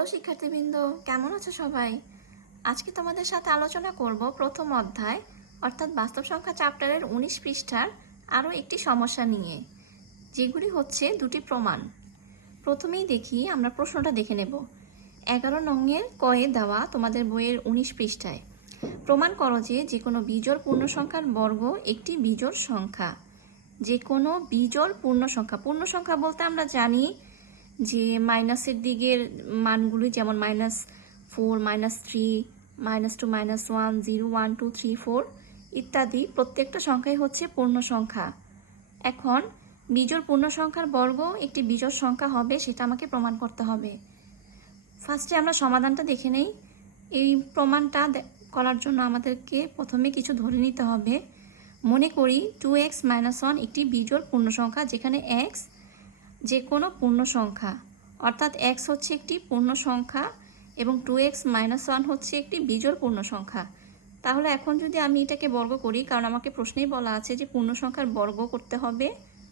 Hello শিক্ষার্থীবৃন্দ, কেমন আছো সবাই? আজকে তোমাদের সাথে আলোচনা করব প্রথম অধ্যায় অর্থাৎ বাস্তব সংখ্যা চ্যাপ্টারের 19 পৃষ্ঠার আরও একটি সমস্যা নিয়ে, যেগুলি হচ্ছে দুটি প্রমাণ। প্রথমেই দেখি, আমরা প্রশ্নটা দেখে নেব। 11 নংয়ের কয়ে দেওয়া তোমাদের বইয়ের 19 পৃষ্ঠায় প্রমাণ করো যে কোনো বিজোড় পূর্ণ সংখ্যার বর্গ একটি বিজোড় সংখ্যা। যে কোনো বিজোড় পূর্ণ সংখ্যা বলতে আমরা জানি যে মাইনাসের দিকের মানগুলি, যেমন -4, -3, -2, -1, 0, 1, 2, 3, 4 ইত্যাদি প্রত্যেকটা সংখ্যাই হচ্ছে পূর্ণ সংখ্যা। এখন বিজোড় পূর্ণ সংখ্যার বর্গ একটি বিজোড় সংখ্যা হবে, সেটা আমাকে প্রমাণ করতে হবে। ফার্স্টে আমরা সমাধানটা দেখে নেই। এই প্রমাণটা করার জন্য আমাদেরকে প্রথমে কিছু ধরে নিতে হবে। মনে করি 2x - 1 একটি বিজোড় পূর্ণ সংখ্যা, যেখানে x যে কোনো পূর্ণ সংখ্যা, অর্থাৎ x হচ্ছে একটি পূর্ণ সংখ্যা এবং 2x - 1 হচ্ছে একটি বিজোড় পূর্ণ সংখ্যা। তাহলে এখন যদি আমি এটাকে বর্গ করি, কারণ আমাকে প্রশ্নেই বলা আছে যে পূর্ণ সংখ্যার বর্গ করতে হবে,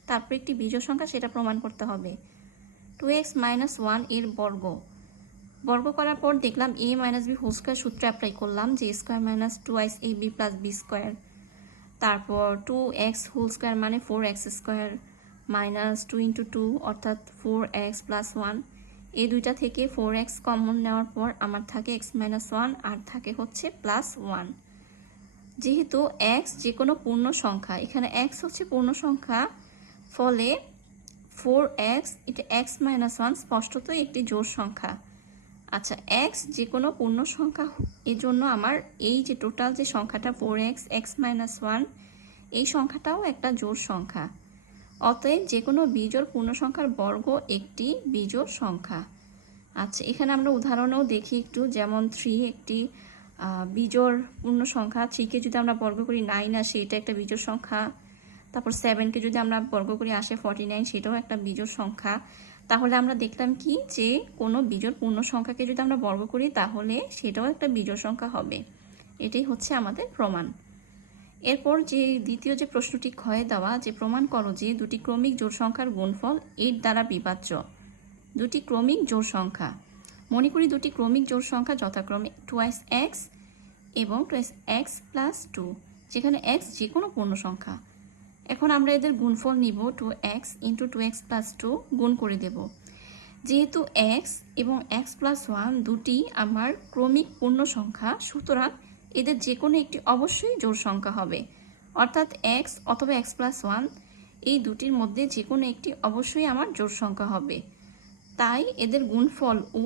তারপর একটি বিজোড় সংখ্যা সেটা প্রমাণ করতে হবে। 2x - 1 এর বর্গ করার পর দেখলাম a - b হোল স্কয়ার সূত্র অ্যাপ্লাই করলাম, যে square minus 2 ab plus b square. তারপর 2x হোল স্কয়ার মানে 4x স্কয়ার মাইনাস 2 × 2 অর্থাৎ 4x প্লাস 1। এই দুইটা থেকে 4x কমন নেওয়ার পর আমার থাকে x - 1 আর থাকে হচ্ছে প্লাস 1। যেহেতু x যে কোনো পূর্ণ সংখ্যা, এখানে x হচ্ছে পূর্ণ সংখ্যা, ফলে 4x এটা x - 1 স্পষ্টতই একটি জোড় সংখ্যা। আচ্ছা, x যে কোনো পূর্ণ সংখ্যা, এজন্য আমার এই যে টোটাল যে সংখ্যাটা 4x x - 1 এই সংখ্যাটাও একটা জোড় সংখ্যা। অতএব যে কোনো বিজোড় পূর্ণ সংখ্যার বর্গ একটি বিজোড় সংখ্যা। আচ্ছা, এখানে আমরা উদাহরণেও দেখি একটু, যেমন 3 একটি বিজোড় পূর্ণ সংখ্যা। 3কে যদি আমরা বর্গ করি 9 আসে, এটা একটা বিজোড় সংখ্যা। তারপর 7কে যদি আমরা বর্গ করি আসে 49, সেটাও একটা বিজোড় সংখ্যা। তাহলে আমরা দেখলাম কি, যে কোনো বিজোড় পূর্ণ সংখ্যাকে যদি আমরা বর্গ করি তাহলে সেটাও একটা বিজোড় সংখ্যা হবে। এটাই হচ্ছে আমাদের প্রমাণ। এরপর যে দ্বিতীয় যে প্রশ্নটি ক্ষয়ে দেওয়া, যে প্রমাণ করো যে দুটি ক্রমিক জোড় সংখ্যার গুণফল 8 দ্বারা বিভাজ্য। দুটি ক্রমিক জোড় সংখ্যা, মনে করি দুটি ক্রমিক জোড় সংখ্যা যথাক্রমে 2x এবং 2x প্লাস 2, যেখানে x যে কোনো পূর্ণ সংখ্যা। এখন আমরা এদের গুণফল নিব, 2x × 2x প্লাস 2 গুণ করে দেব। যেহেতু x এবং x প্লাস 1 দুটি আমার ক্রমিক পূর্ণ সংখ্যা, সুতরাং এদের যে কোনো একটি অবশ্যই জোড় সংখ্যা হবে, অর্থাৎ x অথবা x প্লাস 1 এই দুটির মধ্যে যে কোনো একটি অবশ্যই আমার জোড় সংখ্যা হবে। তাই এদের গুণফল ও